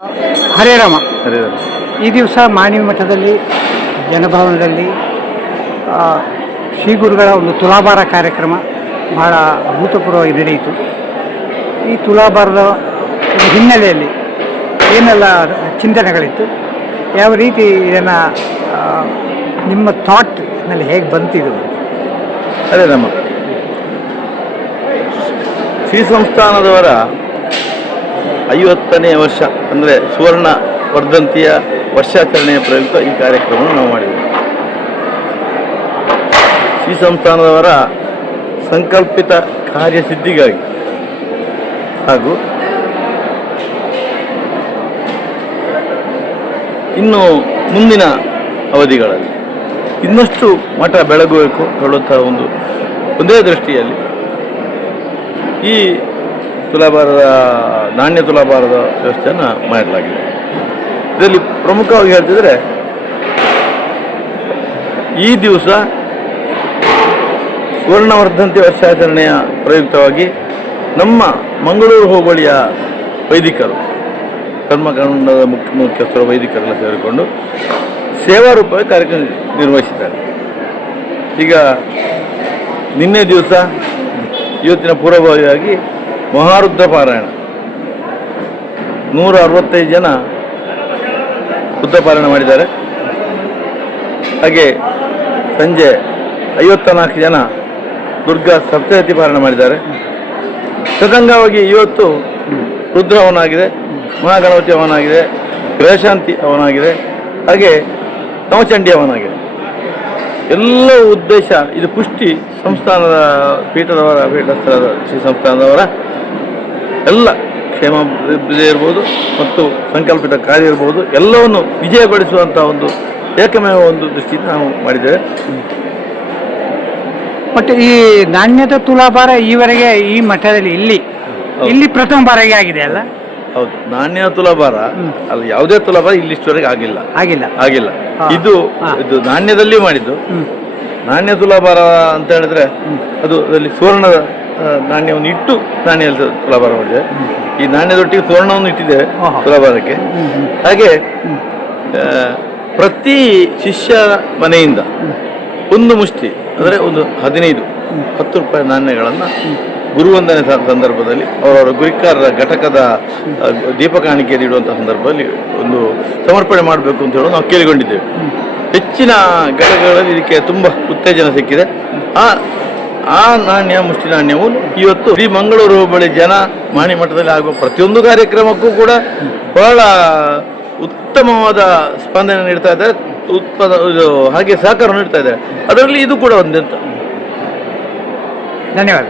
ಹರೇ ರಾಮ. ಹರಿರಾಮ. ಈ ದಿವಸ ಮಾನವಿ ಮಠದಲ್ಲಿ ಜನಭವನದಲ್ಲಿ ಶ್ರೀ ಗುರುಗಳ ಒಂದು ತುಲಾಭಾರ ಕಾರ್ಯಕ್ರಮ ಬಹಳ ಅಭೂತಪೂರ್ವವಾಗಿ ನಡೆಯಿತು. ಈ ತುಲಾಭಾರದ ಹಿನ್ನೆಲೆಯಲ್ಲಿ ಏನೆಲ್ಲ ಚಿಂತನೆಗಳಿತ್ತು, ಯಾವ ರೀತಿ ಇದನ್ನು ನಿಮ್ಮ ಥಾಟ್ನಲ್ಲಿ ಹೇಗೆ ಬಂತಿದ್ದು? ಅದೇ ನಮ್ಮ ಶ್ರೀ ಸಂಸ್ಥಾನದವರ 50ನೇ ವರ್ಷ ಅಂದರೆ ಸುವರ್ಣ ವರ್ಧಂತಿಯ ವರ್ಷಾಚರಣೆಯ ಪ್ರಯುಕ್ತ ಈ ಕಾರ್ಯಕ್ರಮವನ್ನು ನಾವು ಮಾಡಿದ್ದೇವೆ. ಶ್ರೀ ಸಂಸ್ಥಾನದವರ ಸಂಕಲ್ಪಿತ ಕಾರ್ಯಸಿದ್ಧಿಗಾಗಿ ಹಾಗೂ ಇನ್ನು ಮುಂದಿನ ಅವಧಿಗಳಲ್ಲಿ ಇನ್ನಷ್ಟು ಮಠ ಬೆಳಗಬೇಕು ಹೇಳುವಂಥ ಒಂದೇ ದೃಷ್ಟಿಯಲ್ಲಿ ಈ ತುಲಾಭಾರದ ನಾಣ್ಯ ತುಲಾಭಾರದ ವ್ಯವಸ್ಥೆಯನ್ನು ಮಾಡಲಾಗಿದೆ. ಇದರಲ್ಲಿ ಪ್ರಮುಖವಾಗಿ ಹೇಳ್ತಿದ್ರೆ ಈ ದಿವಸ ಸುವರ್ಣವರ್ಧಂತಿ ವರ್ಷಾಚರಣೆಯ ಪ್ರಯುಕ್ತವಾಗಿ ನಮ್ಮ ಮಂಗಳೂರು ಹೋಬಳಿಯ ವೈದಿಕರು, ಕರ್ಮಕಾಂಡದ ಮುಖ್ಯಸ್ಥರು ವೈದಿಕರೆಲ್ಲ ಸೇರಿಕೊಂಡು ಸೇವಾ ರೂಪವಾಗಿ ಕಾರ್ಯಕ್ರಮ ನಿರ್ವಹಿಸಿದ್ದಾರೆ. ಈಗ ನಿನ್ನೆ ದಿವಸ ಇವತ್ತಿನ ಪೂರ್ವಭಾವಿಯಾಗಿ ಮಹಾರುದ್ರ ಪಾರಾಯಣ 165 ಜನ ರುದ್ರ ಪಾರಾಯಣ ಮಾಡಿದ್ದಾರೆ. ಹಾಗೆ ಸಂಜೆ 54 ಜನ ದುರ್ಗಾ ಸಪ್ತಶತಿ ಪಾರಾಯಣ ಮಾಡಿದ್ದಾರೆ. ತದಂಗವಾಗಿ ಇವತ್ತು ರುದ್ರ ಹವನಾಗಿದೆ, ಮಹಾಗಣಪತಿ ಹವನಾಗಿದೆ, ಗೃಹಶಾಂತಿ ಹವನಾಗಿದೆ, ಹಾಗೆ ನವಚಂಡಿ ಹವನಾಗಿದೆ. ಎಲ್ಲ ಉದ್ದೇಶ ಇದು ಪುಷ್ಟಿ ಸಂಸ್ಥಾನದ ಪೀಠದವರ ಪೀಠಸ್ಥಳದ ಶ್ರೀ ಸಂಸ್ಥಾನದವರ ಎಲ್ಲ ಕ್ಷೇಮ ಇರ್ಬೋದು ಮತ್ತು ಸಂಕಲ್ಪಿತ ಕಾರ್ಯ ಇರ್ಬೋದು ಎಲ್ಲವನ್ನು ವಿಜಯಪಡಿಸುವಂಥ ಒಂದು ಏಕಮೇವ ಒಂದು ದೃಷ್ಟಿಯಿಂದ ನಾವು ಮಾಡಿದ್ದೇವೆ. ಮತ್ತು ಈ ನಾಣ್ಯದ ತುಲಾಭಾರ ಈವರೆಗೆ ಈ ಮಠದಲ್ಲಿ ಇಲ್ಲಿ ಪ್ರಥಮ ಬಾರಿಗೆ ಆಗಿದೆ ಅಲ್ಲ? ಹೌದು, ನಾಣ್ಯ ತುಲಾಭಾರ ಅಲ್ಲಿ ಯಾವುದೇ ತುಲಾಭಾರ ಇಲ್ಲಿಷ್ಟವರೆಗೆ ಆಗಿಲ್ಲ. ಇದು ನಾಣ್ಯದಲ್ಲಿ ಮಾಡಿದ್ದು. ನಾಣ್ಯ ತುಲಾಭಾರ ಅಂತ ಹೇಳಿದ್ರೆ ಅದು ಅದರಲ್ಲಿ ಸುವರ್ಣದ ನಾಣ್ಯವನ್ನು ಇಟ್ಟು ನಾಣ್ಯ ತುಲಾಭಾರ ಮಾಡಿದೆ. ಈ ನಾಣ್ಯದೊಟ್ಟಿಗೆ ಸುವರ್ಣವನ್ನು ಇಟ್ಟಿದೆ ತುಲಾಭಾರಕ್ಕೆ. ಹಾಗೆ ಪ್ರತಿ ಶಿಷ್ಯ ಮನೆಯಿಂದ ಒಂದು ಮುಷ್ಟಿ ಅಂದರೆ ಒಂದು 10 ರೂಪಾಯಿ ನಾಣ್ಯಗಳನ್ನು ಗುರುವಂದನೆ ಸಂದರ್ಭದಲ್ಲಿ ಅವರವರ ಗುರಿಕಾರರ ಘಟಕದ ದೀಪ ಕಾಣಿಕೆ ನೀಡುವಂಥ ಸಂದರ್ಭದಲ್ಲಿ ಒಂದು ಸಮರ್ಪಣೆ ಮಾಡಬೇಕು ಅಂತ ಹೇಳೋದು ನಾವು ಕೇಳಿಕೊಂಡಿದ್ದೇವೆ. ಹೆಚ್ಚಿನ ಘಟಕಗಳಲ್ಲಿ ಇದಕ್ಕೆ ತುಂಬ ಉತ್ತೇಜನ ಸಿಕ್ಕಿದೆ. ಆ ನಾಣ್ಯ ಮುಷ್ಟಿ ನಾಣ್ಯವು ಇವತ್ತು ಶ್ರೀ ಮಂಗಳೂರು ಹೋಬಳಿ ಜನ ಮಾಣಿ ಮಠದಲ್ಲಿ ಆಗುವ ಪ್ರತಿಯೊಂದು ಕಾರ್ಯಕ್ರಮಕ್ಕೂ ಕೂಡ ಬಹಳ ಉತ್ತಮವಾದ ಸ್ಪಂದನೆ ನೀಡ್ತಾ ಇದ್ದಾರೆ, ಹಾಗೆ ಸಹಕಾರ ನೀಡ್ತಾ ಇದ್ದಾರೆ. ಅದರಲ್ಲಿ ಇದು ಕೂಡ ಒಂದಂತ. ಧನ್ಯವಾದ.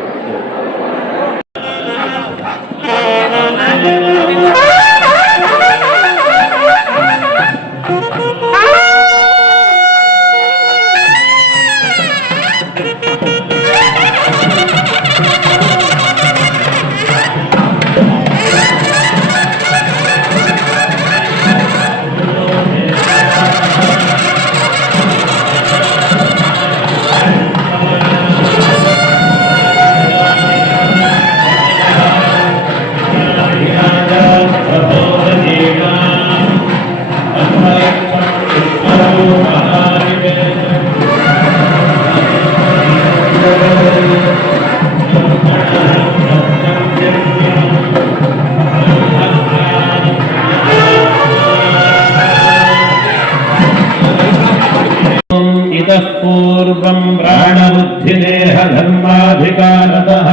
पूर्वं प्राणबुद्धिदेहधर्माधिकारतः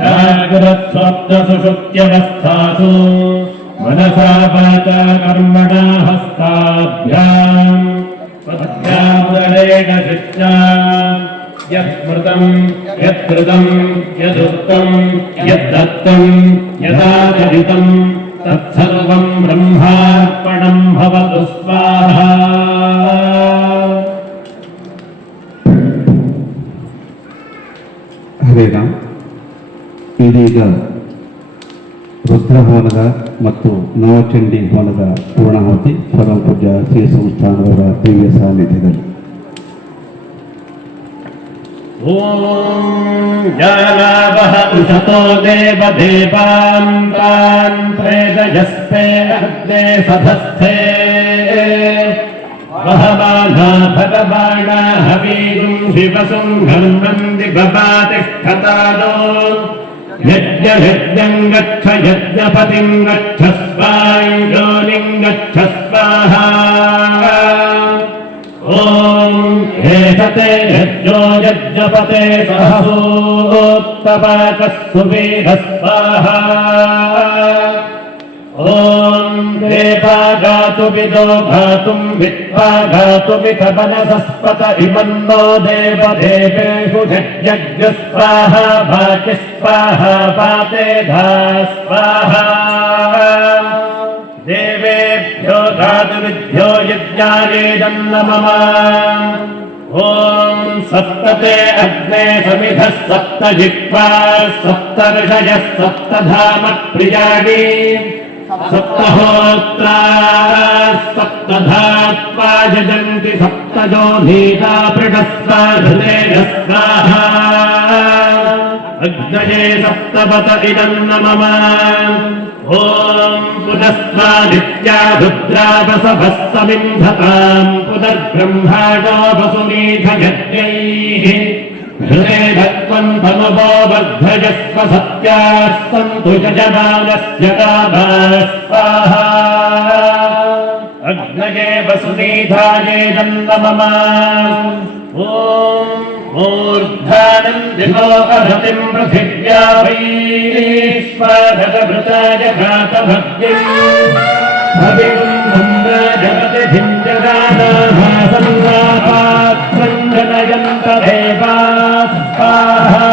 जाग्रत्स्वप्नसुषुप्त्यवस्थासु मनसा वाचा कर्मणा हस्ताभ्यां पद्भ्यामुदरेण शिष्टा यत्स्मृतं यत्कृतं यदुक्तं यद्दत्तं यदाचरितं तत्सर्वं ब्रह्मार्पणं भवतु स्वाहा. ಹರೇ ರಾಮ್. ಇದೀಗ ರುದ್ರಹವನದ ಮತ್ತು ನವಚಂಡಿ ಹವನದ ಪೂರ್ಣಾಹುತಿ ಪರಮ ಪೂಜ್ಯ ಶ್ರೀ ಸಂಸ್ಥಾನದವರ ದಿವ್ಯ ಸಾನ್ನಿಧ್ಯದಲ್ಲಿ ॐ जानावह उषतो देवदेवां तान् प्रेदयस्ते अग्ने सधस्थे वहमाना भगवाना हवीरुं शिवसुं घर्मन्ति बबातिष्ठतानो यज्ञं गच्छ यज्ञपतिं गच्छ स्वायोनिं गच्छ स्वाहा ॐ एषते यज्ञो यज्ञपते सहसोत्तपाकः सुवीरः स्वाहा ॐ देवा गातुमिदो घातुं विद्वा गातुमिथ मनसस्पत इमन्नो देवदेवेषु यज्ञ स्वाहा वाचि स्वाहा पाते धा स्वाहा देवेभ्यो धातुविभ्यो यज्ञायेदन्नमः ॐ सप्तते अग्ने समिधः सप्त जिह्वा सप्त ऋषयः सप्तधाम प्रियाणि सप्तहोत्रा सप्तधात्वा यजन्ति सप्तजोनीता पृढस्वा हृदय स्वाहा अग्नये सप्तपत इदन्नमः ॐ पुनस्त्वादित्या रुद्रावसभः समिन्धताम् पुनर्ब्रह्माणो वसुमीधयज्ञैः हृदे धत्वन्तमवो वर्धयस्व सत्याः सन्तु यजमानस्य कामाः स्वाहा अग्नये वसुमीधायेदन्नमः ॐ मूर्धानन्दितो अहतिं पृथिव्या वैश्वानरभृताय घातभग्निम् हविगुम् जगतिभिं जगानाः संलापात्रं जनयन्त देवाः स्वाहा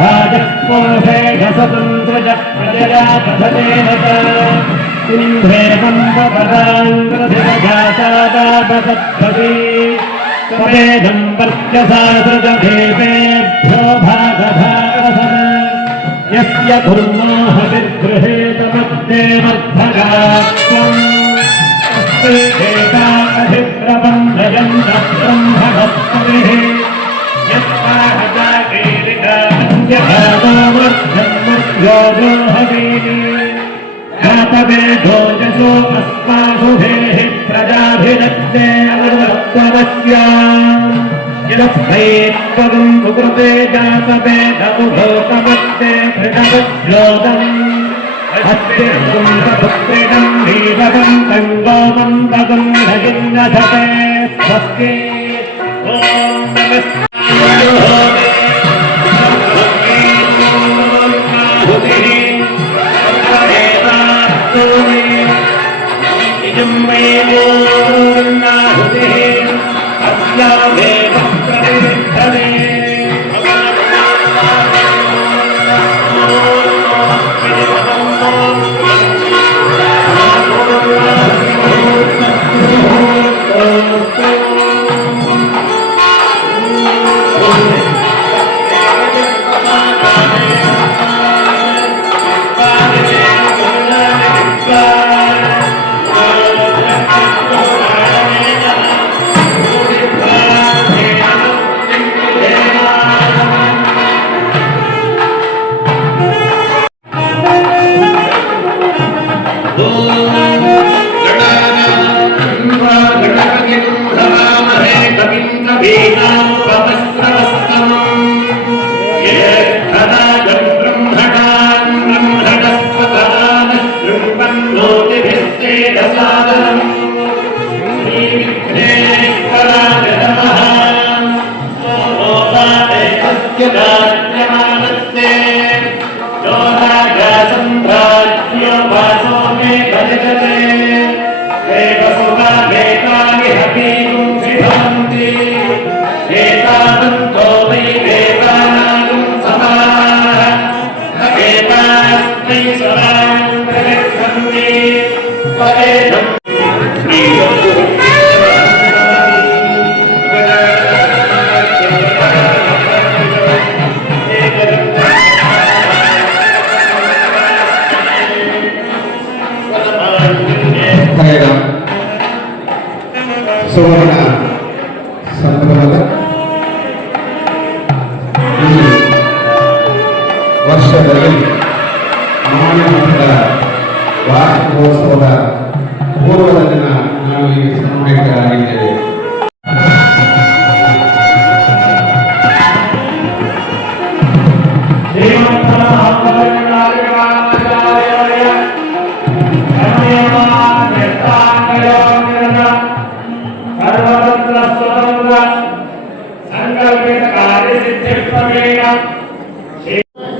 राजस्पोषेण स्वतन्त्रज प्रजया कथनेन च इन्द्रेवं पपदाङ्ग्रधिरजातादापसत्पति तवेदं वर्चसा सृजदेवेभ्यो भागभागधन यस्य कुर्मो हविर्गृहेतमद्देवर्धगात्वम् एका अधिप्रबन्धयन्तः ब्रह्मणस्पतिः घातवेदो यशो अस्मासु धेहि प्रजाभिरग्ने अनुवर्तनस्याम् यस्मैत्पदं सुकृते जातवेदमुभोकमत्ते धृतवश्लोकम् अस्तिर्पुंसपुत्रिणं वीरवं तङ्गोमं पदं भगिन्नधते स्वस्ति ॐ नमस्ते ಸಂದರ್ಭದಲ್ಲಿ ಮಾನ್ಯ ಮಠದ ವಾರ್ಷಿಕೋತ್ಸವದ ಪೂರ್ವದ ದಿನ ನಾವು ಇಲ್ಲಿ ಸಮಾವೇಶರಾಗಿದ್ದೇವೆ.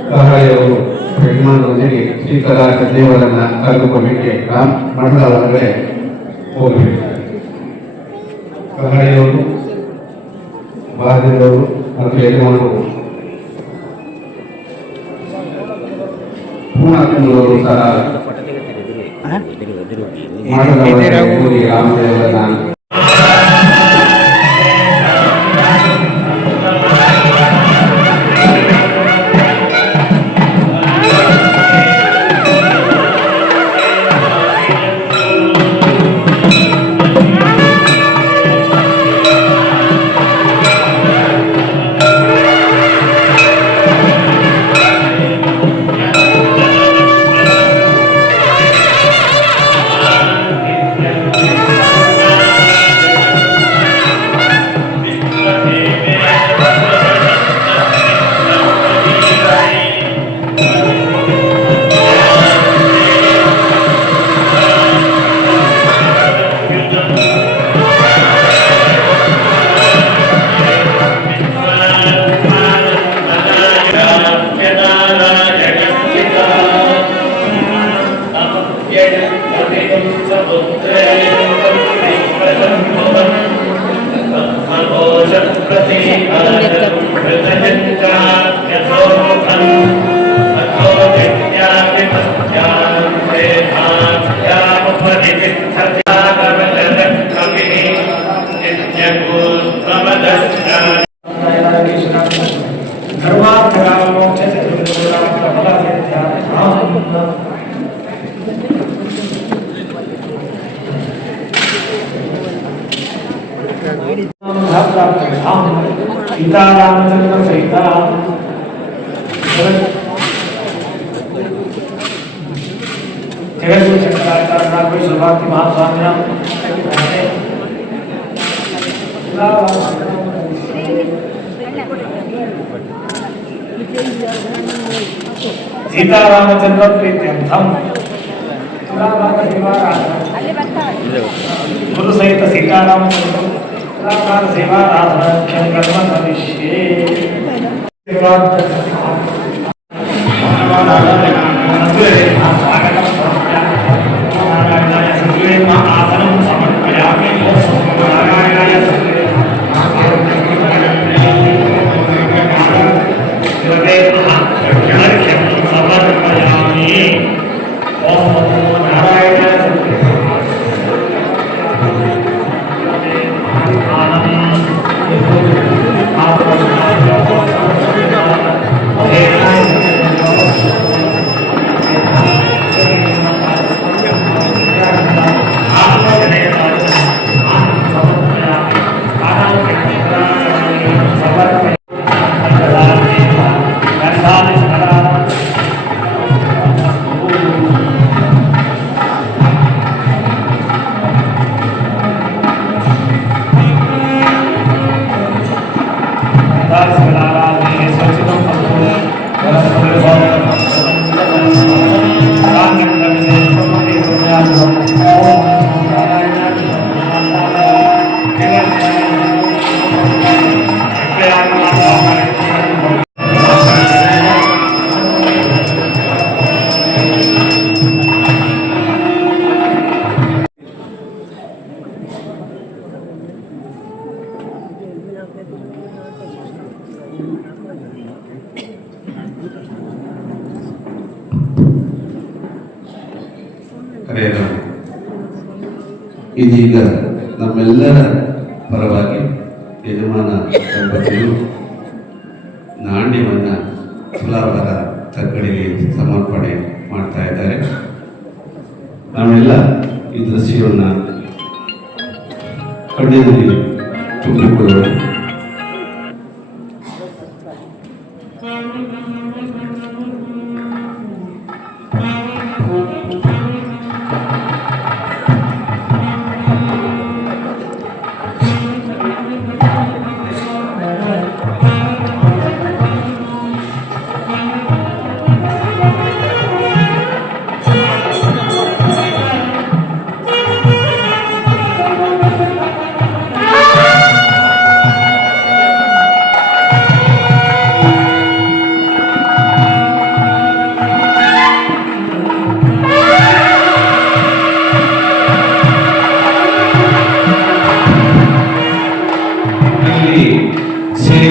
ಕಹಳೆಯವರು ಯಜಮಾನರೊಂದಿಗೆ ಶ್ರೀಕಲಾಶ ದೇವರನ್ನ ಕರೆದುಕೊಳ್ಳಿಕ್ಕೆ ಮಠದ ಒಳಗಡೆ ಹೋಗಬೇಕು. ಕಹಳೆಯವರು, ಬಾಧ್ಯದವರು ಮತ್ತು ಯಜಮಾನರು ಪೂರ್ಣಕುಂದವರು ಸಹ ಮಠದ ಒಳಗಡೆ ಹೋಗಿ ರಾಮದೇವರನ್ನ सीतारामचंद्र सहित जगत शंकराचार्य सर्वार्थी महास्वामी सीतारामचंद्र प्रीत्यर्थम गुरु सहित सीतारामचंद्र सेवा कर्म भविष्ये आसनं समर्पयामि ಇದೀಗ ನಮ್ಮೆಲ್ಲರ ಪರವಾಗಿ ಯಜಮಾನ ದಂಪತಿಗಳು ನಾಣ್ಯವನ್ನು ತುಲಾಭಾರ ತಕ್ಕಡಿಗೆ ಸಮರ್ಪಣೆ ಮಾಡ್ತಾ ಇದ್ದಾರೆ. ನಾವೆಲ್ಲ ಈ ದೃಶ್ಯವನ್ನು ಕಣ್ಣಿನಲ್ಲಿ ತುಂಬಿಕೊಳ್ಳೋಣ.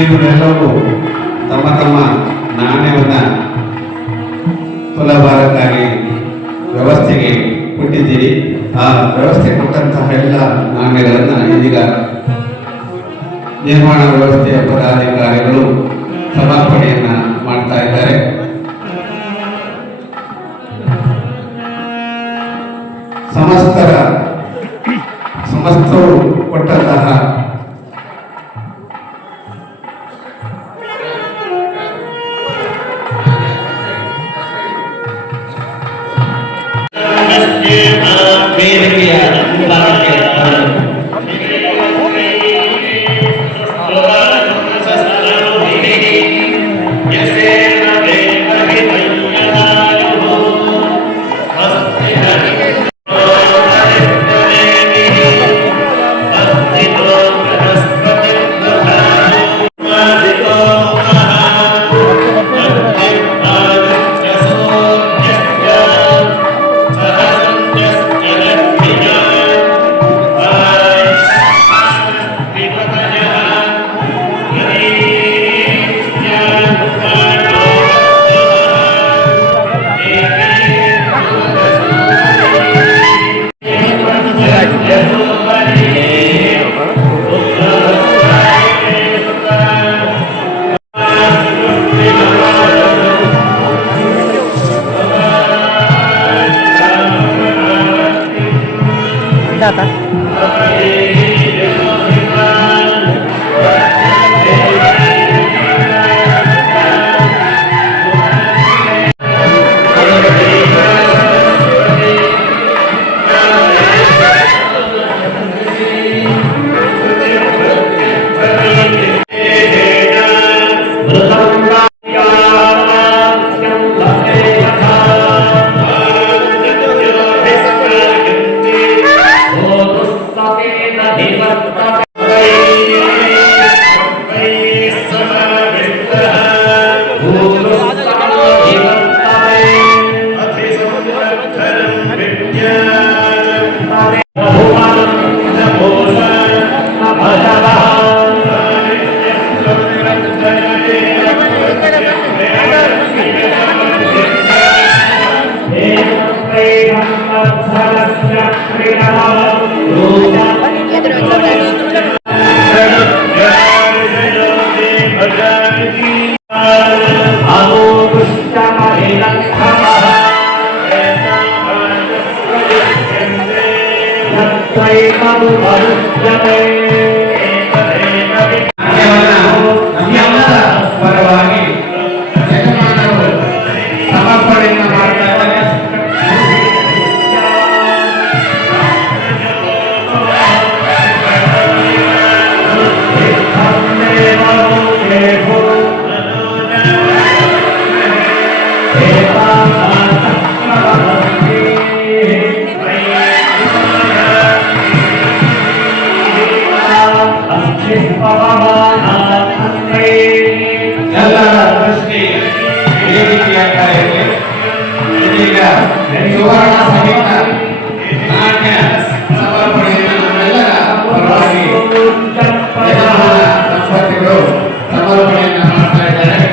ನೀವೆಲ್ಲರೂ ತಮ್ಮ ತಮ್ಮ ನಾಣ್ಯವನ್ನು ತುಲಾಭಾರಕ್ಕಾಗಿ ವ್ಯವಸ್ಥೆಗೆ ಕೊಟ್ಟಿದ್ದೀರಿ. ಆ ವ್ಯವಸ್ಥೆ ಕೊಟ್ಟಂತಹ ಎಲ್ಲ ನಾಣ್ಯಗಳನ್ನು ಇದೀಗ ನಿರ್ಮಾಣ ವ್ಯವಸ್ಥೆಯ ಪದಾಧಿಕಾರಿಗಳು ಸಮರ್ಪಣೆಯನ್ನ ಮಾಡ್ತಾ ಇದ್ದಾರೆ. ಸಮಸ್ತರು ಕೊಟ್ಟಂತಹ ವೇದಿಕೆಯ ಮುಂಭಾಗಕ್ಕೆ ಪರವಾಗಿ ಯಜಮಾನರು ಸಮರ್ಪಣೆಯನ್ನು ಮಾಡ್ತಾ ಇದ್ದಾರೆ. ಎಲ್ಲರ ದೃಷ್ಟಿ ವೇದಿಕೆಯಾಗ್ತಾ ಇದೆ. ಇದೀಗ ಸುವರ್ಣ ಸಹಿತ ನಾಣ್ಯ ಸಮರ್ಪಣೆಯನ್ನು ನಮ್ಮೆಲ್ಲರ ಪರವಾಗಿ ಯಜಮಾನ ದಂಪತಿಗಳು ಸಮರ್ಪಣೆಯನ್ನು ಮಾಡ್ತಾ ಇದ್ದಾರೆ.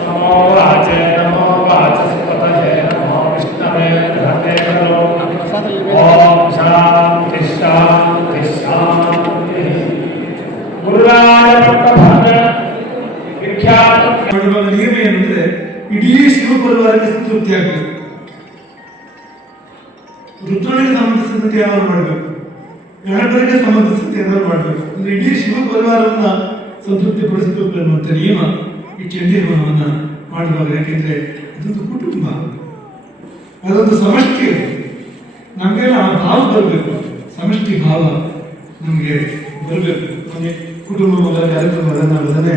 नमो वाचे नमो वाचस्पतये नमो विष्णवे धन्ये करो ओम शांति शांति शांति गुरुराय भक्त विख्यात ಮಾಡುವ ನಿಯಮ ಏನಂದ್ರೆ ಇಡೀ ಶಿವ ಪರಿವಾರಕ್ಕೆ ಸಂತೃಪ್ತಿ ಆಗಬೇಕು. ರುದ್ರನಿಗೆ ಸಂಬಂಧಿಸಿದಂತೆ ಯಾರು ಮಾಡಬೇಕು, ಗಣಪತಿಗೆ ಸಂಬಂಧಿಸಿದಂತೆ ಏನಾದ್ರು ಮಾಡಬೇಕು ಅಂದ್ರೆ ಇಡೀ ಶಿವ ಪರಿವಾರವನ್ನ ಸಂತೃಪ್ತಿ ಪಡಿಸಬೇಕು ಅನ್ನುವಂಥ ನಿಯಮ ಈ ಚಂಡಿ ಹೋಮವನ್ನ ಮಾಡುವಾಗ. ಯಾಕೆಂದ್ರೆ ಅದೊಂದು ಕುಟುಂಬ, ಅದೊಂದು ಸಮಷ್ಟಿ. ನಮಗೆಲ್ಲ ಆ ಭಾವ ಬರಬೇಕು, ಸಮಷ್ಟಿ ಭಾವ ನಮಗೆ ಬರಬೇಕು. ನಮಗೆ ಕುಟುಂಬ ಮೊದಲ ಕಾರ್ಯಕ್ರಮ ಅದನ್ನೇ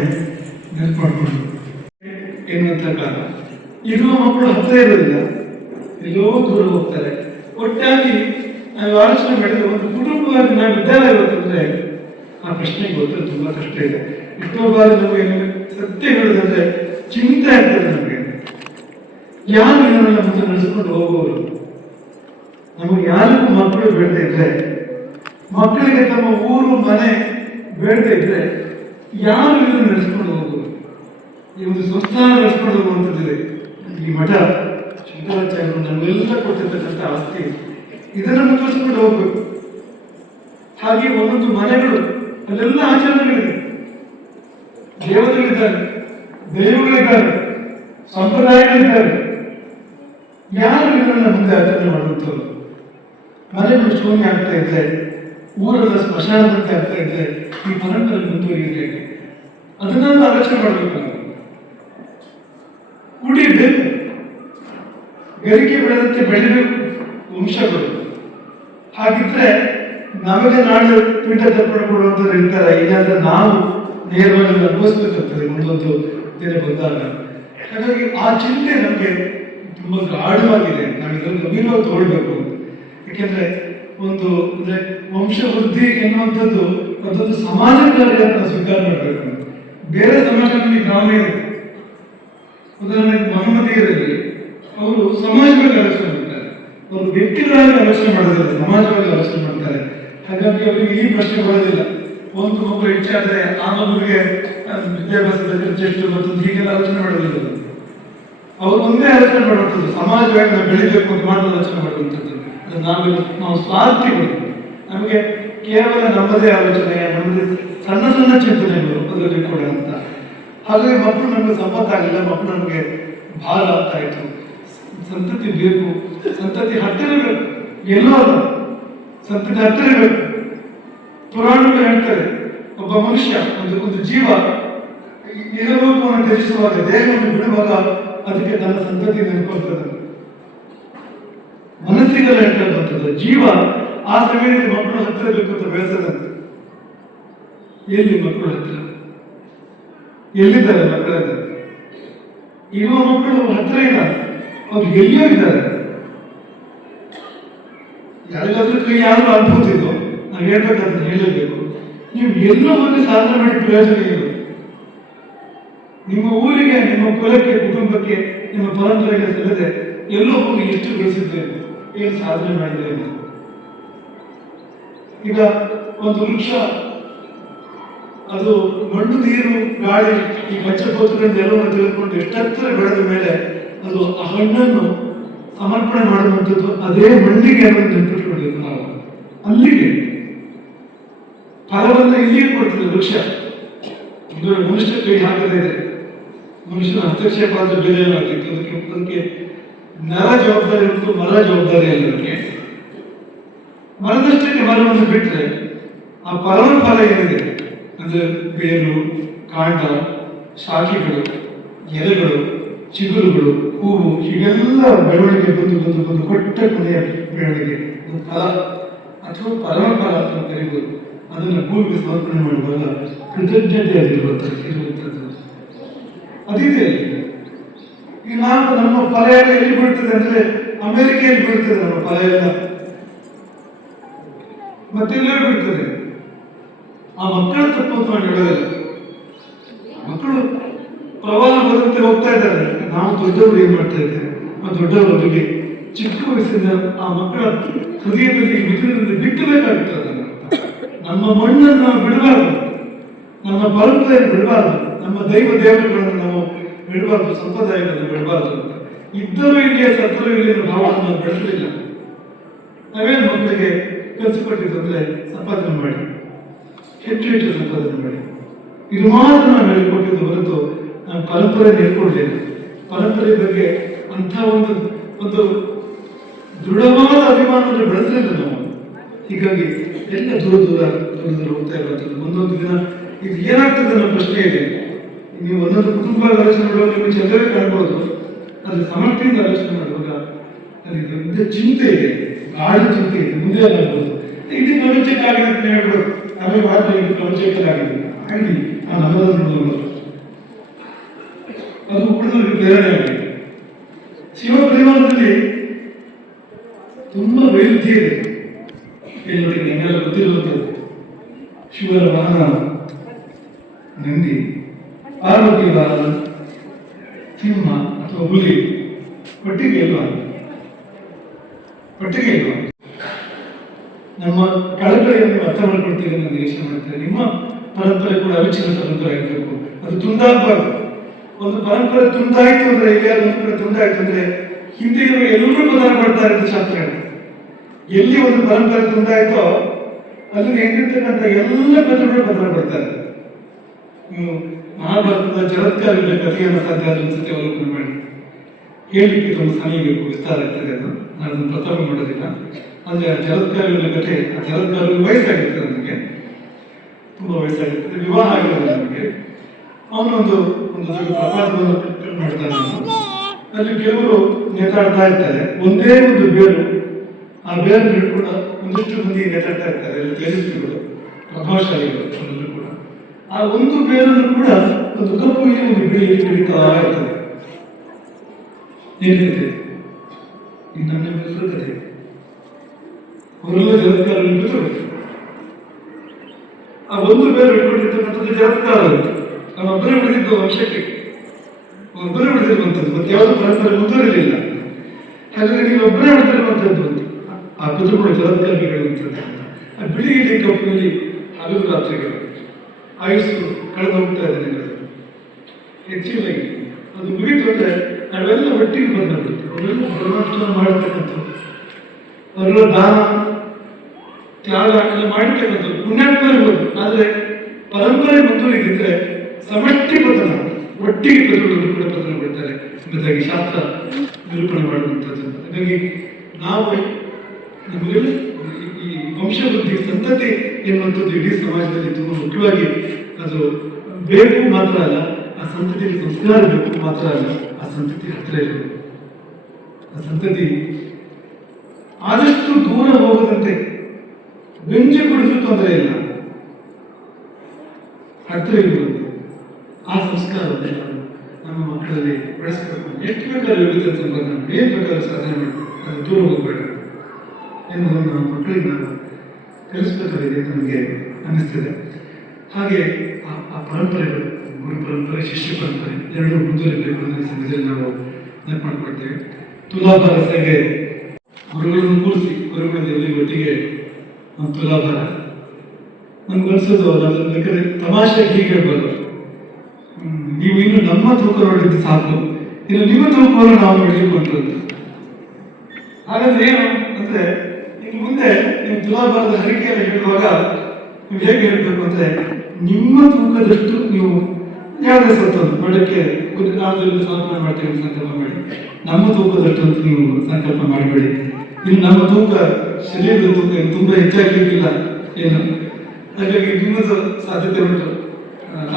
ನೆನಪು ಮಾಡಿಕೊಂಡು ಎನ್ನುವಂಥ ಕಾಲ. ಇರುವ ಮಕ್ಕಳು ಹತ್ತಿರ ಇರೋದಿಲ್ಲ, ಎಲ್ಲೋ ದೂರ ಹೋಗ್ತಾರೆ. ಒಟ್ಟಾಗಿ ನಾವು ಆಲೋಚನೆ ಮಾಡಿದ್ರೆ ಒಂದು ಕುಟುಂಬವಾಗಿ ನಾವು ವಿದ್ಯಾಲಯ ಗೊತ್ತಂದ್ರೆ ಆ ಪ್ರಶ್ನೆಗೆ ಗೊತ್ತಲು ತುಂಬಾ ಕಷ್ಟ ಇದೆ. ಎಷ್ಟೋ ಬಾರಿ ನಮಗೆ ಸತ್ಯ ಹೇಳೋದಂದ್ರೆ ಚಿಂತೆ ಆಗ್ತದೆ ನಮಗೆ, ಯಾರು ಇದನ್ನೆಲ್ಲ ಮುಂದೆ ನಡೆಸ್ಕೊಂಡು ಹೋಗುವವರು. ನಮಗೆ ಯಾರಿಗೂ ಮಕ್ಕಳು ಬೇಡದೆ ಇದ್ರೆ, ಮಕ್ಕಳಿಗೆ ತಮ್ಮ ಊರು ಮನೆ ಬೇಡದೆ ಇದ್ರೆ ಯಾರು ಇದನ್ನು ನಡೆಸ್ಕೊಂಡು ಹೋಗುವರು? ಈ ಒಂದು ಸಂಸ್ಥಾನ ನಡೆಸ್ಕೊಂಡು ಹೋಗುವಂಥದ್ದಿದೆ. ಈ ಮಠ ಶಂಕರಾಚಾರ್ಯರು ನಮಗೆಲ್ಲ ಕೊಟ್ಟಿರ್ತಕ್ಕಂಥ ಆಸ್ತಿ, ಇದನ್ನು ಮುಂದುವರಿಸಿಕೊಂಡು ಹೋಗ್ಬೇಕು. ಹಾಗೆ ಒಂದೊಂದು ಮನೆಗಳು, ಅಲ್ಲೆಲ್ಲ ಆಚರಣೆಗಳಿದೆ, ದೇವತೆಗಳಿದ್ದಾರೆ, ದೈವಗಳಿದ್ದಾರೆ, ಸಂಪ್ರದಾಯಗಳಿದ್ದಾರೆ. ಯಾರು ಇದನ್ನ ಮುಂದೆ ಆಚರಣೆ ಮಾಡುವಂಥವ್ರು? ಮನೆಗಳು ಶೂನ್ಯ ಆಗ್ತಾ ಇದ್ರೆ, ಊರದ ಸ್ಮಶಾನದಂತೆ ಆಗ್ತಾ ಇದ್ರೆ ಈ ಪರಂಪರೆ ಮುಂದುವರಿಯಲಿ. ಅದನ್ನೆಲ್ಲ ಆಲೋಚನೆ ಮಾಡಬೇಕು. ನಾವು ಕುಡಿಬೇಕು, ಗರಿಕೆ ಬೆಳೆದಂತೆ ಬೆಳಿಬೇಕು ವಂಶಗಳು. ಹಾಗಿದ್ರೆ ನಮಗೆ ನಾಳೆ ಪೀಠ ತರ್ಪಣೆ ಕೊಡುವಂಥದ್ದು ಇರ್ತಾರೆ, ಇಲ್ಲಾಂದ್ರೆ ನಾವು ನೇರವಾಗಿ ಅನುಭವಿಸ್ಬೇಕಾಗ್ತದೆ ಒಂದೊಂದು ದಿನ ಬಂದಾಗ. ಹಾಗಾಗಿ ಆ ಚಿಂತೆ ನಮಗೆ ತುಂಬಾ ಗಾಢವಾಗಿದೆ. ನಾವು ಇದನ್ನು ಗಂಭೀರವಾಗಿ ತಗೊಳ್ಬೇಕು. ಯಾಕೆಂದ್ರೆ ಒಂದು ಅಂದ್ರೆ ವಂಶವೃದ್ಧಿ ಎನ್ನುವಂಥದ್ದು ಅದೊಂದು ಸಮಾಜ ಕಾರ್ಯ ಅಂತ ನಾವು ಸ್ವೀಕಾರ ಮಾಡಬೇಕು. ಬೇರೆ ಸಮಾಜದಲ್ಲಿ ಗ್ರಾಮ ಇದೆ, ಉದಾಹರಣೆಗೆ ಮಹಮ್ಮದೀಯರಲ್ಲಿ ಅವರು ಸಮಾಜವಾಗಿ ಆಲೋಚನೆ ಮಾಡ್ತಾರೆ, ಅವರು ವ್ಯಕ್ತಿಗಳಾಗಿ ಆಲೋಚನೆ ಮಾಡೋದಿಲ್ಲ, ಸಮಾಜವಾಗಿ ಆಲೋಚನೆ ಮಾಡ್ತಾರೆ. ಹಾಗಾಗಿ ಅವರಿಗೆ ಈ ಪ್ರಶ್ನೆ ಬರೋದಿಲ್ಲ. ಒಂದು ಮಗು ಹೆಚ್ಚಾದ್ರೆ ಆ ಮಗುವಿಗೆ ವಿದ್ಯಾಭ್ಯಾಸದ ಖರ್ಚೆಷ್ಟು ಮತ್ತು ಹೀಗೆಲ್ಲ ಆಲೋಚನೆ ಮಾಡೋದಿಲ್ಲ. ಅವರು ಒಂದೇ ಆಲೋಚನೆ ಮಾಡುವಂಥದ್ದು, ಸಮಾಜವಾಗಿ ನಾವು ಬೆಳಿಬೇಕು ಅಂತ ಮಾತ್ರ ಆಲೋಚನೆ ಮಾಡುವಂಥದ್ದು. ನಾವು ಸ್ವಾರ್ಥಿಗಳು, ನಮಗೆ ಕೇವಲ ನಮ್ಮದೇ ಆಲೋಚನೆ, ನಮ್ಮದೇ ಸಣ್ಣ ಸಣ್ಣ ಚಿಂತನೆಗಳು ಅದರಲ್ಲಿ ಕೂಡ ಅಂತ. ಹಾಗಾಗಿ ಮಕ್ಕಳು ನಮಗೆ ಸಂಪತ್ತಾಗಲಿಲ್ಲ, ಮಕ್ಕಳು ನಮಗೆ ಭಾರ ಆಗ್ತಾ ಇತ್ತು. ಸಂತತಿ ಬೇಕು, ಸಂತತಿ ಹತ್ತಿರ ಬೇಕು, ಎಲ್ಲೋ ಅಲ್ಲ, ಸಂತತಿ ಹತ್ತಿರ ಬೇಕು. ಪುರಾಣಗಳು ಹೇಳ್ತಾರೆ, ಒಬ್ಬ ಮನುಷ್ಯ ಒಂದು ಜೀವ ಇಹಲೋಕವನ್ನು ತ್ಯಜಿಸುವಾಗ, ದೇಹವನ್ನು ಬಿಡುವಾಗ ಅದಕ್ಕೆ ತನ್ನ ಸಂತತಿ ನೆನಪುತ್ತದೆ. ಮನಸ್ಸಿಗೆಲ್ಲ ಹೇಳ್ತಕ್ಕಂಥದ್ದು ಜೀವ ಆ ಸಮಯದಲ್ಲಿ ಮಕ್ಕಳು ಹತ್ತಿರ ಬೇಕು ಅಂತ ಬಯಸದಂತೆ. ಎಲ್ಲಿ ಮಕ್ಕಳು ಹತ್ತಿರ, ಎಲ್ಲಿದ್ದಾರೆ ಮಕ್ಕಳಲ್ಲಿ? ಇರುವ ಮಕ್ಕಳು ಹತ್ತಿರ ಇಲ್ಲ, ಅವ್ರು ಎಲ್ಲಿಯೋ ಇದ್ದಾರೆ. ಯಾರಿಗಾದ್ರೂ ಕೈ ಯಾರು ಅನ್ಬೋದಿದ್ದು ನಾವು ಹೇಳ್ಬೇಕಾದ್ರೆ ಹೇಳಬೇಕು. ನೀವು ಎಲ್ಲೋ ಹೋಗಿ ಸಾಧನೆ ಮಾಡಿ ಪ್ರಯೋಜನ ಏನು? ನಿಮ್ಮ ಊರಿಗೆ, ನಿಮ್ಮ ಕುಲಕ್ಕೆ, ಕುಟುಂಬಕ್ಕೆ, ನಿಮ್ಮ ಪರಂಪರೆಗೆ ಸಲ್ಲದೆ ಎಲ್ಲೋ ಹೋಗಿ ಎಷ್ಟು ಗಳಿಸಿದ್ದೇವೆ, ಏನು ಸಾಧನೆ ಮಾಡಿದ್ದೇವೆ? ಈಗ ಒಂದು ವೃಕ್ಷ ಅದು ಮಣ್ಣು, ನೀರು, ಗಾಳಿ, ಈ ಪಂಚಭೂತಗಳಿಂದ ಎಲ್ಲವನ್ನು ತೆಗೆದುಕೊಂಡು ಎಷ್ಟೆತ್ತರ ಬೆಳೆದ ಮೇಲೆ ಅದು ಆ ಹಣ್ಣನ್ನು ಸಮರ್ಪಣೆ ಮಾಡುವಂಥದ್ದು ಅದೇ ಮಣ್ಣಿಗೆ ಅನ್ನೋದು ನೆನಪಿಟ್ಕೊಳ್ಬೇಕು ನಾವು. ಅಲ್ಲಿಗೆ ಫಲವನ್ನು ಇಲ್ಲಿಗೆ ಕೊಡ್ತದೆ ವೃಕ್ಷ. ಮನುಷ್ಯ ಕೈ ಹಾಕದೇ ಇದೆ, ಮನುಷ್ಯನ ಹಸ್ತಕ್ಷೇಪ ಆದ್ರೆ ಬೇರೆ ಏನಾಗ್ತಿತ್ತು. ಅದಕ್ಕೆ ನರ ಜವಾಬ್ದಾರಿ ಹೊರತು ಮರ ಜವಾಬ್ದಾರಿ ಅಲ್ಲ. ಅದಕ್ಕೆ ಮರದಷ್ಟಕ್ಕೆ ಮರವನ್ನು ಬಿಟ್ಟರೆ ಆ ಫಲವನ್ನ ಫಲ ಏನಿದೆ ಅಂದ್ರೆ ಬೇರು, ಕಾಂಡ, ಶಾಖೆಗಳು, ಎಲೆಗಳು, ಚಿಗುರುಗಳು, ಹೂವು, ಹೀಗೆಲ್ಲ ಬೆಳವಣಿಗೆ ಬಂದು ಬಂದು ಬಂದು ಕೊಟ್ಟ ಕೊನೆಯ ಬೆಳವಣಿಗೆ ಫಲ ಅಥವಾ ಪರಮ ಫಲ ಅಂತ ಕರೀಬಹುದು. ಅದನ್ನು ಭೂಮಿಗೆ ಸಮರ್ಪಣೆ ಮಾಡುವಾಗ ಕೃತಜ್ಞತೆ ಇರುವಂಥದ್ದು ಅದಿದೆ. ಈಗ ನಾವು ನಮ್ಮ ಫಲ ಎಲ್ಲ ಎಲ್ಲಿ ಬೀಳ್ತದೆ ಅಂದ್ರೆ ಅಮೆರಿಕೆಯಲ್ಲಿ ಬೀಳ್ತದೆ ನಮ್ಮ ಫಲ ಎಲ್ಲ, ಮತ್ತೆಲ್ಲೇ ಬೀಳ್ತದೆ. ಆ ಮಕ್ಕಳ ತಪ್ಪು ಅಂತ ನಾನು ಹೇಳೋದಿಲ್ಲ. ಮಕ್ಕಳು ಪ್ರವಾಹ ಬದಂತೆ ಹೋಗ್ತಾ ಇದ್ದಾರೆ. ನಾವು ದೊಡ್ಡವರು ಏನ್ ಮಾಡ್ತಾ ಇದ್ದಾರೆ, ಆ ದೊಡ್ಡವರು ಅವರಿಗೆ ಚಿಕ್ಕ ವಯಸ್ಸಿನ ಆ ಮಕ್ಕಳ ಹೃದಯದಲ್ಲಿ ವಿಚಾರದಲ್ಲಿ ಬಿಟ್ಟಬೇಕಾಗುತ್ತೆ ಅದನ್ನು. ನಮ್ಮ ಮಣ್ಣನ್ನು ನಾವು ಬಿಡಬಾರ್ದು, ನಮ್ಮ ಪರಂಪರೆಯನ್ನು ಬಿಡಬಾರ್ದು, ನಮ್ಮ ದೇವರುಗಳನ್ನು ನಾವು ಬಿಡಬಾರ್ದು, ಸಂಪ್ರದಾಯಗಳನ್ನು ಬಿಡಬಾರ್ದು ಅಂತ. ಇದ್ದರೂ ಇಲ್ಲಿಯ ಸತ್ತರೂ ಇಲ್ಲಿಯ ಭಾವವನ್ನು ನಾವು ಬೆಳೆಸಲಿಲ್ಲ. ನಾವೇನು ಮಕ್ಕಳಿಗೆ ಕಲಿಸಿಕೊಟ್ಟಿದ್ದಂದ್ರೆ ಸಂಪಾದನೆ ಮಾಡಿ, ಹೆಚ್ಚು ಹೆಚ್ಚು ಸಂಪಾದನೆ ಮಾಡಿ, ಇದು ಮಾತ್ರ ನಾವು ಹೇಳಿಕೊಟ್ಟಿದ್ದು ಹೊರತು ನಾವು ಪರಂಪರೆ ಹೇಳ್ಕೊಡ್ಲಿಲ್ಲ. ಪರಂಪರೆ ಬಗ್ಗೆ ಅಂಥ ಒಂದು ದೃಢವಾದ ಅಭಿಮಾನವನ್ನು ಬೆಳೆಸಲಿಲ್ಲ ನಾವು. ಹೀಗಾಗಿ ಎಲ್ಲ ದೂರ ಹೋಗ್ತಾ ಇರುವಂಥದ್ದು. ಒಂದೊಂದು ದಿನ ಇದು ಏನಾಗ್ತದೆ ಅನ್ನೋ ಪ್ರಶ್ನೆ ಇದೆ. ನೀವು ಒಂದೊಂದು ಕುಟುಂಬ ಆಲೋಚನೆ ಮಾಡುವಾಗ ನೀವು ಚಂದವೇ ಕಾಣ್ಬೋದು, ಅಲ್ಲಿ ಸಮರ್ಥೆಯಿಂದ ಆಲೋಚನೆ ಮಾಡುವಾಗ ಅಲ್ಲಿ ದೊಡ್ಡ ಚಿಂತೆ ಇದೆ, ಗಾಢ ಚಿಂತೆ ಇದೆ, ಮುಂದೆ ಏನಾಗ್ಬೋದು, ಇದು ಪ್ರಪಂಚಕ್ಕಾಗಿದೆ ಅಂತ ಹೇಳ್ಬೋದು. ಆಮೇಲೆ ಮಾತ್ರ ಇದು ಪ್ರಪಂಚಕ್ಕಾಗಿದೆ ಆಗಲಿ ಆ ನಮ್ಮದನ್ನು ನೋಡಬಹುದು, ಅದು ಉಳಿದವರಿಗೆ ಪ್ರೇರಣೆ ಆಗಿದೆ. ಶಿವ ಪರಿವಾರದಲ್ಲಿ ತುಂಬಾ ವೈರುಧ್ಯ ಇದೆ. ಎಲ್ಲರಿಗೆ ನಿಮಗೆಲ್ಲ ಗೊತ್ತಿರುವಂಥದ್ದು, ಶಿವರ ವಾಹನ ನಂದಿ, ಪಾರ್ವತಿ ವಾಹನ ಸಿಂಹ ಅಥವಾ ಹುಲಿ, ಒಟ್ಟಿಗೆ ಇಲ್ವಾ? ನಮ್ಮ ಕಳಕಳಿಯನ್ನು ಅರ್ಥ ಮಾಡ್ಕೊಳ್ತೀರಿ, ನಾನು ನಿರೀಕ್ಷೆ ಮಾಡ್ತೇನೆ. ನಿಮ್ಮ ಪರಂಪರೆ ಕೂಡ ಅವಿಚ್ಛಿನ್ನ ಪರಂಪರೆ ಆಗಬೇಕು, ಅದು ತುಂಡಾಗಬಾರ್ದು. ಒಂದು ಪರಂಪರೆ ತುಂಡಾಯ್ತು ಅಂದ್ರೆ, ಇಲ್ಲಿ ಒಂದು ಕಡೆ ತುಂಡಾಯ್ತು ಅಂದ್ರೆ ಹಿಂದೆ ಇರುವ ಎಲ್ಲರೂ ಬದಲಾವಣೆ ಮಾಡ್ತಾರೆ ಅಂತ ಶಾಸ್ತ್ರ ಹೇಳ್ತಾರೆ. ಎಲ್ಲಿ ಒಂದು ಪರಂಪರೆ ತುಂಡಾಯ್ತೋ ಅಲ್ಲಿ ಹೆಂಗಿರ್ತಕ್ಕಂಥ ಎಲ್ಲ ಪ್ರಜೆಗಳು ಬದಲಾವಣೆ ಮಾಡ್ತಾರೆ. ನೀವು ಮಹಾಭಾರತದ ಜಗತ್ಕಾರ್ಯದ ಕಥೆಯನ್ನು ಸಾಧ್ಯ ಆದ ಒಂದ್ಸತಿ ಅವಲೋಕನ ಮಾಡಿ, ಹೇಳಲಿಕ್ಕೆ ತುಂಬ ಸಮಯ ಬೇಕು, ವಿಸ್ತಾರ ಆಗ್ತದೆ. ಅದು ನಾನು ಅದನ್ನು ಪ್ರಸ್ತಾಪ ಮಾಡೋದಿಲ್ಲ. ಆದರೆ ಆ ಜಗತ್ಕಾರ್ಯದ ಕಥೆ, ಆ ಜಗತ್ಕಾರ್ಯ ವಯಸ್ಸಾಗಿರ್ತದೆ, ನನಗೆ ತುಂಬ ವಯಸ್ಸಾಗಿರ್ತದೆ, ವಿವಾಹ ಆಗಿರೋದು ನಮಗೆ. ಅವನೊಂದು ದೊಡ್ಡ ಪ್ರಪಾತವನ್ನು ಮಾಡ್ತಾನೆ. ಅಲ್ಲಿ ಕೆಲವರು ನೇತಾಡ್ತಾ ಇರ್ತಾರೆ, ಒಂದೇ ಒಂದು ಬೇರು, ಆ ಬೇರನ್ನು ಹಿಡ್ಕೊಂಡು ಒಂದಿಷ್ಟು ಮಂದಿ ನೇತಾಡ್ತಾ ಇರ್ತಾರೆ, ತೇಜಸ್ವಿಗಳು, ಪ್ರಭಾವಶಾಲಿಗಳು ಎಲ್ಲರೂ ಕೂಡ. ಆ ಒಂದು ಬೇರನ್ನು ಕೂಡ ಒಂದು ಕಪ್ಪು ಇಲ್ಲಿ ಒಂದು ಬಿಳಿ ಹಿಡಿತಾ ಇರ್ತದೆ. ಏನಿದೆ ಈ ನನ್ನ ಕಥೆ, ಅವರೆಲ್ಲ ಜಗತ್ಕಾರರಲ್ಲಿ ಬಿಟ್ಟರು. ಆ ಒಂದು ಬೇರು ಹಿಡ್ಕೊಂಡಿರ್ತಕ್ಕಂಥದ್ದು ಜಗತ್ಕಾರ, ನಾವೊಬ್ಬರೇ ಬಿಡಿದ್ದು ವಂಶಕ್ಕೆ, ಒಬ್ಬರೇ ಬಿಡಿದಿರುವಂಥದ್ದು, ಮತ್ತೆ ಯಾವುದೋ ಪರಂಪರೆ ಮುಂದುವರಿಲಿಲ್ಲ. ಹಾಗಾಗಿ ನೀವು ಒಬ್ಬರೇ ಬಿಡಿದಿರುವಂಥದ್ದು ಆ ಪಿತೃಗಳು ಜಗತ್ಕಾರಿಗಳಿರುವಂಥದ್ದು. ಆ ಬಿಳಿ ಇಲ್ಲಿ ಕಪ್ಪಿನಲ್ಲಿ ಹಗಲು ರಾತ್ರಿಗಳು ಆಯುಸ್ಸು ಕಳೆದು ಹೋಗ್ತಾ ಇದೆ ನಿಮಗೆ ಹೆಚ್ಚಿಲ್ಲ. ಅದು ಮುಗಿತು ಅಂದ್ರೆ ನಾವೆಲ್ಲ ಒಟ್ಟಿಗೆ ಬಂದ್ಬಿಡ್ತೀವಿ. ಅವರೆಲ್ಲ ಪರಮಾತ್ಮನ ಮಾಡಿರ್ತಕ್ಕಂಥದ್ದು, ಅವರೆಲ್ಲ ದಾನ ತ್ಯಾಗ ಎಲ್ಲ ಮಾಡಿರ್ತಕ್ಕಂಥದ್ದು ಪುಣ್ಯಾತ್ಮ ಇರ್ಬೋದು. ಆದರೆ ಪರಂಪರೆ ಮುಂದುವರಿದಿದ್ರೆ ಸಮಷ್ಟಿ ಪತನ, ಒಟ್ಟಿಗೆ ಪ್ರಜೆಗಳು ಕೂಡ ಪತನ ಕೊಡ್ತಾರೆ ಎಂಬುದಾಗಿ ಶಾಸ್ತ್ರ ನಿರೂಪಣೆ ಮಾಡುವಂಥದ್ದು. ಹಾಗಾಗಿ ನಾವು ನಮಗೆಲ್ಲ ಈ ವಂಶವೃದ್ಧಿ, ಸಂತತಿ ಎನ್ನುವಂಥದ್ದು ಇಡೀ ಸಮಾಜದಲ್ಲಿ ತುಂಬ ಮುಖ್ಯವಾಗಿ ಅದು ಬೇಕು ಮಾತ್ರ ಅಲ್ಲ, ಆ ಸಂತತಿಗೆ ಸಂಸ್ಕಾರ ಬೇಕು ಮಾತ್ರ ಅಲ್ಲ, ಆ ಸಂತತಿ ಹತ್ತಿರ ಇರಬೇಕು. ಆ ಸಂತತಿ ಆದಷ್ಟು ದೂರ ಹೋಗದಂತೆ, ಬೆಂಜಿ ಕುಡಿದ್ರೂ ತೊಂದರೆ ಇಲ್ಲ, ಹತ್ತಿರ ಇರಬೇಕು. ಆ ಸಂಸ್ಕಾರವನ್ನು ನಮ್ಮ ಮಕ್ಕಳಲ್ಲಿ ಬೆಳೆಸಬೇಕು. ಎಷ್ಟು ಬೇಕಾದ್ರೂ ವಿವಿಧ ಸಂಬಂಧ, ಏನು ಬೇಕಾದ್ರೂ ಸಾಧನೆ ಮಾಡಬೇಕು, ಅದು ದೂರ ಹೋಗಬೇಡ ಎನ್ನುವುದನ್ನು ನಮ್ಮ ಮಕ್ಕಳಿಗೆ ನಾವು ಕಲಿಸಬೇಕಾಗಿದೆ ನನಗೆ ಅನ್ನಿಸ್ತದೆ. ಹಾಗೆ ಆ ಪರಂಪರೆಗಳು, ಗುರು ಪರಂಪರೆ, ಶಿಷ್ಯ ಪರಂಪರೆ ಎರಡೂ ಮುಂದುವರಿಬೇಕು ಅನ್ನೋ ಸಂದರ್ಭದಲ್ಲಿ ನಾವು ನೆನಪು ಮಾಡ್ಕೊಳ್ತೇವೆ. ತುಲಾಭಾರ ಸೇವೆ, ಗುರುಗಳನ್ನು ಕೂರಿಸಿ ಗುರುಗಳ ದೇವರಿಗೆ ಒಟ್ಟಿಗೆ ತುಲಾಭಾರ. ನನ್ಗನ್ಸೋದು ಅದನ್ನು ಬೇಕಾದ್ರೆ ತಮಾಷೆ ಹೀಗೆ ಹೇಳ್ಬೋದು, ನೀವು ಇನ್ನು ನಮ್ಮ ತೂಕ ನೋಡಿದ್ದು ಸಾಕು, ಇನ್ನು ನಿಮ್ಮ ತೂಕವನ್ನು ನಾವು ನೋಡಿಕೊಂಡ್ರದ್ದು. ಹಾಗಾದ್ರೆ ಏನು ಅಂದ್ರೆ, ಇನ್ನು ಮುಂದೆ ನೀವು ತುಲಾಭಾರದ ಹರಿಕೆಯನ್ನು ಹೇಳುವಾಗ ನೀವು ಹೇಗೆ ಹೇಳಬೇಕು ಅಂದ್ರೆ, ನಿಮ್ಮ ತೂಕದಷ್ಟು ನೀವು ಯಾವುದೇ ಸ್ವತ್ತನ್ನು ಮಾಡಕ್ಕೆ ನಾವು ಸಮರ್ಪಣೆ ಮಾಡ್ತೀವಿ ಅಂತ ಸಂಕಲ್ಪ ಮಾಡಿ, ನಮ್ಮ ತೂಕದಷ್ಟು ಅಂತ ನೀವು ಸಂಕಲ್ಪ ಮಾಡಬೇಡಿ. ಇನ್ನು ನಮ್ಮ ತೂಕ, ಶರೀರದ ತೂಕ ತುಂಬ ಹೆಚ್ಚಾಗಲಿಕ್ಕಿಲ್ಲ ಏನು. ಹಾಗಾಗಿ ನಿಮ್ಮದು ಸಾಧ್ಯತೆ ಉಂಟು,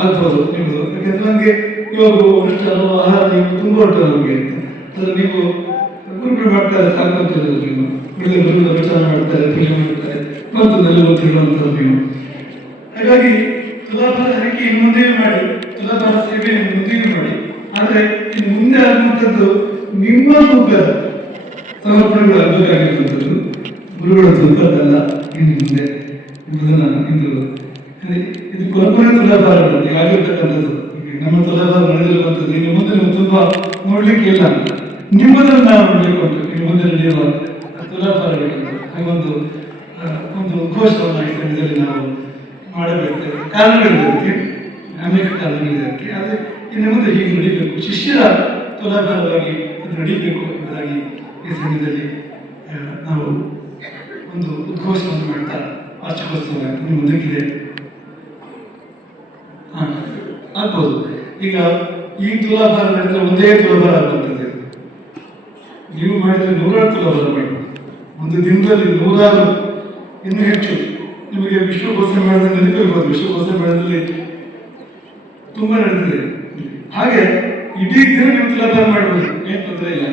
ಆಗ್ಬೋದು ನಿಮ್ಮದು. ಯಾಕೆಂದ್ರೆ ನನಗೆ ಇವಾಗ ಒಂದಷ್ಟು ಆಹಾರ ನೀವು ತುಂಬ ಉಂಟು ನಮಗೆ. ಆದರೆ ನೀವು ಗುರುಗಳು ಮಾಡ್ತಾರೆ, ಸಾಕುವಂಥದ್ದು ನೀವು ಒಳ್ಳೆ ಗುರುಗಳ ವಿಚಾರ ಮಾಡ್ತಾರೆ, ಪೂಜೆ ಮಾಡ್ತಾರೆ, ಮತ್ತು ನೆಲೆ ಗೊತ್ತಿರುವಂಥದ್ದು ನೀವು. ಹಾಗಾಗಿ ತುಲಾಭಾರ ಹರಿಕೆ ಇನ್ನು ಮುಂದೆ ಮಾಡಿ, ತುಲಾಭಾರ ಸೇವೆ ಮುಂದೆಯೂ ಮಾಡಿ. ಆದರೆ ಇನ್ನು ಮುಂದೆ ಆಗುವಂಥದ್ದು ನಿಮ್ಮ ತೂಕ ಸಮರ್ಪಣೆಗಳು ಆಗಬೇಕಾಗಿರುವಂಥದ್ದು, ಗುರುಗಳ ತೂಕದಲ್ಲ ಇನ್ನು ಮುಂದೆ ಎಂಬುದನ್ನು ಇಂದು ಇದು ಕೊರಪುರ ತುಲಾಭಾರ ಆಗಿರ್ತಕ್ಕಂಥದ್ದು. ನಮ್ಮ ತುಲಾಭಾರ ನಡೆದಿರುವಂಥದ್ದು ಇನ್ನು ಮುಂದೆ ನೀವು ತುಂಬಾ ನೋಡ್ಲಿಕ್ಕೆ ಇಲ್ಲ. ನಿಮ್ಮದನ್ನು ನಾವು ನೋಡ್ಲಿಕ್ಕೆ ಉಂಟು. ನಿಮ್ಮ ಮುಂದೆ ನಡೆಯುವ ತುಲಾಭಾರಗಳಿಂದ ಹಾಗೊಂದು ಉದ್ಘೋಷವನ್ನು ಈ ಸಮಯದಲ್ಲಿ ನಾವು ಮಾಡಬೇಕು. ಕಾರಣಗಳಿದೆ ಅದಕ್ಕೆ, ಅನೇಕ ಕಾರಣಗಳಿದೆ ಅದಕ್ಕೆ. ಆದರೆ ಇನ್ನು ಮುಂದೆ ಹೀಗೆ ನಡೀಬೇಕು, ಶಿಷ್ಯರ ತುಲಾಭಾರವಾಗಿ ಅದು ನಡೀಬೇಕು ಎಂಬುದಾಗಿ ಈ ಸಮಯದಲ್ಲಿ ನಾವು ಒಂದು ಉದ್ಘೋಷವನ್ನು ಮಾಡ್ತಾ ವಾರ್ಷಿಕೋತ್ಸವ ನಿಮ್ಮ ಮುಂದಕ್ಕಿದೆ. ಆಗ್ಬೋದು. ಈಗ ಈ ತುಲಾಭಾರ ನಡೆದ್ರೆ ಒಂದೇ ತುಲಾಭಾರ ಆಗುವಂಥದ್ದು. ನೀವು ಮಾಡಿದ್ರೆ 100 ತುಲಾಭಾರ ಮಾಡ್ಬೋದು. ಒಂದು ದಿನದಲ್ಲಿ 100 ಇನ್ನೂ ಹೆಚ್ಚು. ನಿಮಗೆ ವಿಶ್ವಕೋಶ ಮೇಳದಲ್ಲಿ ನೆನಪಿರ್ಬೋದು. ವಿಶ್ವಕೋಶ ಮೇಳದಲ್ಲಿ ತುಂಬ ನಡೆದಿದೆ. ಹಾಗೆ ಇಡೀ ದಿನ ನೀವು ತುಲಾಭಾರ ಮಾಡ್ಬೋದು, ಏನು ತೊಂದರೆ ಇಲ್ಲ,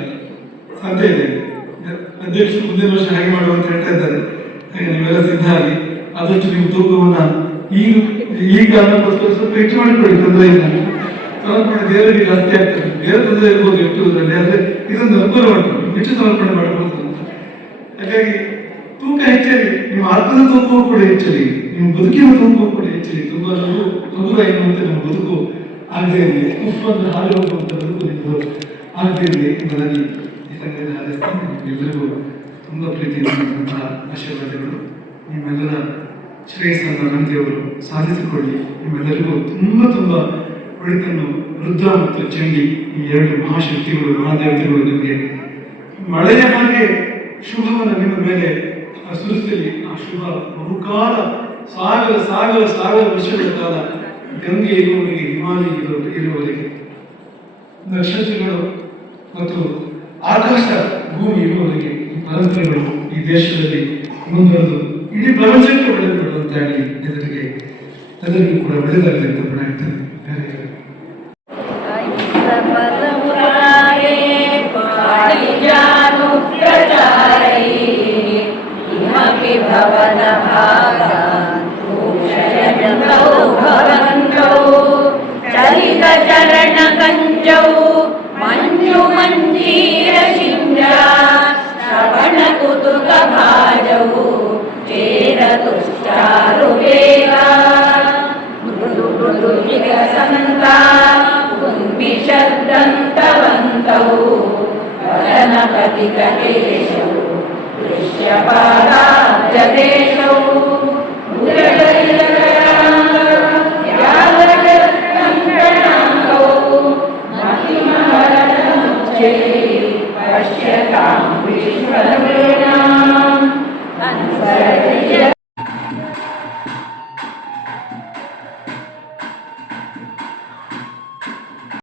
ಸಾಧ್ಯ ಇದೆ. ಅಧ್ಯಕ್ಷರು ಮುಂದಿನ ವರ್ಷ ಹಾಗೆ ಮಾಡುವ ಅಂತ ಹೇಳ್ತಾ ಇದ್ದಾರೆ. ಹಾಗೆ ನೀವೆಲ್ಲ ಸಿದ್ಧ ಆಗಿ ಆದಷ್ಟು ನೀವು ತೂಕವನ್ನು ಈಗ ಅನ್ನೋಕ್ಕೋಸ್ಕರ ಸ್ವಲ್ಪ ಹೆಚ್ಚು ಮಾಡಿಕೊಳ್ಳಿ, ತೊಂದರೆ ಇಲ್ಲ. ಸಮರ್ಪಣೆ ದೇವರಿಗೆ ಜಾಸ್ತಿ ಆಗ್ತದೆ. ಬೇರೆ ತೊಂದರೆ ಇರ್ಬೋದು ಇಟ್ಟುವುದರಲ್ಲಿ, ಆದರೆ ಇದೊಂದು ಅನುಕೂಲ ಉಂಟು, ಹೆಚ್ಚು ಸಮರ್ಪಣೆ ಮಾಡಬಹುದು ಅಂತ. ಹಾಗಾಗಿ ತೂಕ ಹೆಚ್ಚಲಿ, ನಿಮ್ಮ ಆತ್ಮದ ತೂಕವೂ ಕೂಡ ಹೆಚ್ಚಲಿ, ನಿಮ್ಮ ಬದುಕಿನ ತೂಕವೂ ಕೂಡ ಹೆಚ್ಚಲಿ. ತುಂಬ ಹಗುರ ಎನ್ನುವಂತೆ ನಮ್ಮ ಬದುಕು ಆಗದೇ ಇರಲಿ, ಉಪ್ಪನ್ನು ಹಾರಿ ಹೋಗುವಂಥ ಬದುಕು ನಿಮ್ಮದು ಆಗದೇ ಇರಲಿ ಎಂಬುದಾಗಿ ಈ ಸಂಘದಿಂದ ಹಾರೈಸ್ತೀನಿ. ನಿಮ್ಮೆಲ್ಲರಿಗೂ ತುಂಬ ಪ್ರೀತಿಯಿಂದ ಆಶೀರ್ವಾದಗಳು. ನಿಮ್ಮೆಲ್ಲರ ಶ್ರೇಯಸ್ಸನ್ನು ನಂದಿಯವರು ಸಾಧಿಸಿಕೊಳ್ಳಿ. ನಿಮ್ಮೆಲ್ಲರಿಗೂ ತುಂಬ ಒಳಿತನ್ನು ರುದ್ರ ಮತ್ತು ಚಂಡಿ, ಈ 2 ಮಹಾಶಕ್ತಿಗಳು, ಮಹಾದೇವತೆಗಳು ನಿಮಗೆ ಮಳೆಯ ಹಾಗೆ ಶುಭವನ್ನು ನಿಮ್ಮ ಮೇಲೆ ಸುರಿಸಲಿ. ಆ ಶುಭ ಬಹುಕಾಲ ಸಾವಿರ ವರ್ಷಗಳ ಕಾಲ ಗಂಗೆ ಇರುವವರೆಗೆ, ಹಿಮಾಲಯ ಇರುವವರೆಗೆ, ನಕ್ಷತ್ರಗಳು ಮತ್ತು ಆಕಾಶ ಭೂಮಿ ಇರುವವರೆಗೆ ಈ ಪರಂಪರೆಗಳು ಈ ದೇಶದಲ್ಲಿ ಮುಂದುವರೆದು ಇಡೀ ಪ್ರಪಂಚಕ್ಕೆ ಒಳ್ಳೆಯದಾಗಲಿ. ಎಲ್ಲರಿಗೂ ಕೂಡ ಒಳ್ಳೆಯದಾಗಲಿ ಅಂತ ಪ್ರಾರ್ಥನೆ. ಮಂಜು ಮಂಜೀರ ಶಿಂಜ ಶ್ರವಣ ಕುತುಕ ಭಾಜವು ಚೇರ ತುಷ್ಟಾರು ವೇಗ ಮೃದು ಮೃದು ವಿಕಸಂತ ಉನ್ಮಿಷದಂತವಂತವು ವದನ ಪತಿತ ಕೇಶವು ದೃಶ್ಯಪಾದಾಬ್ಜದೇಶವು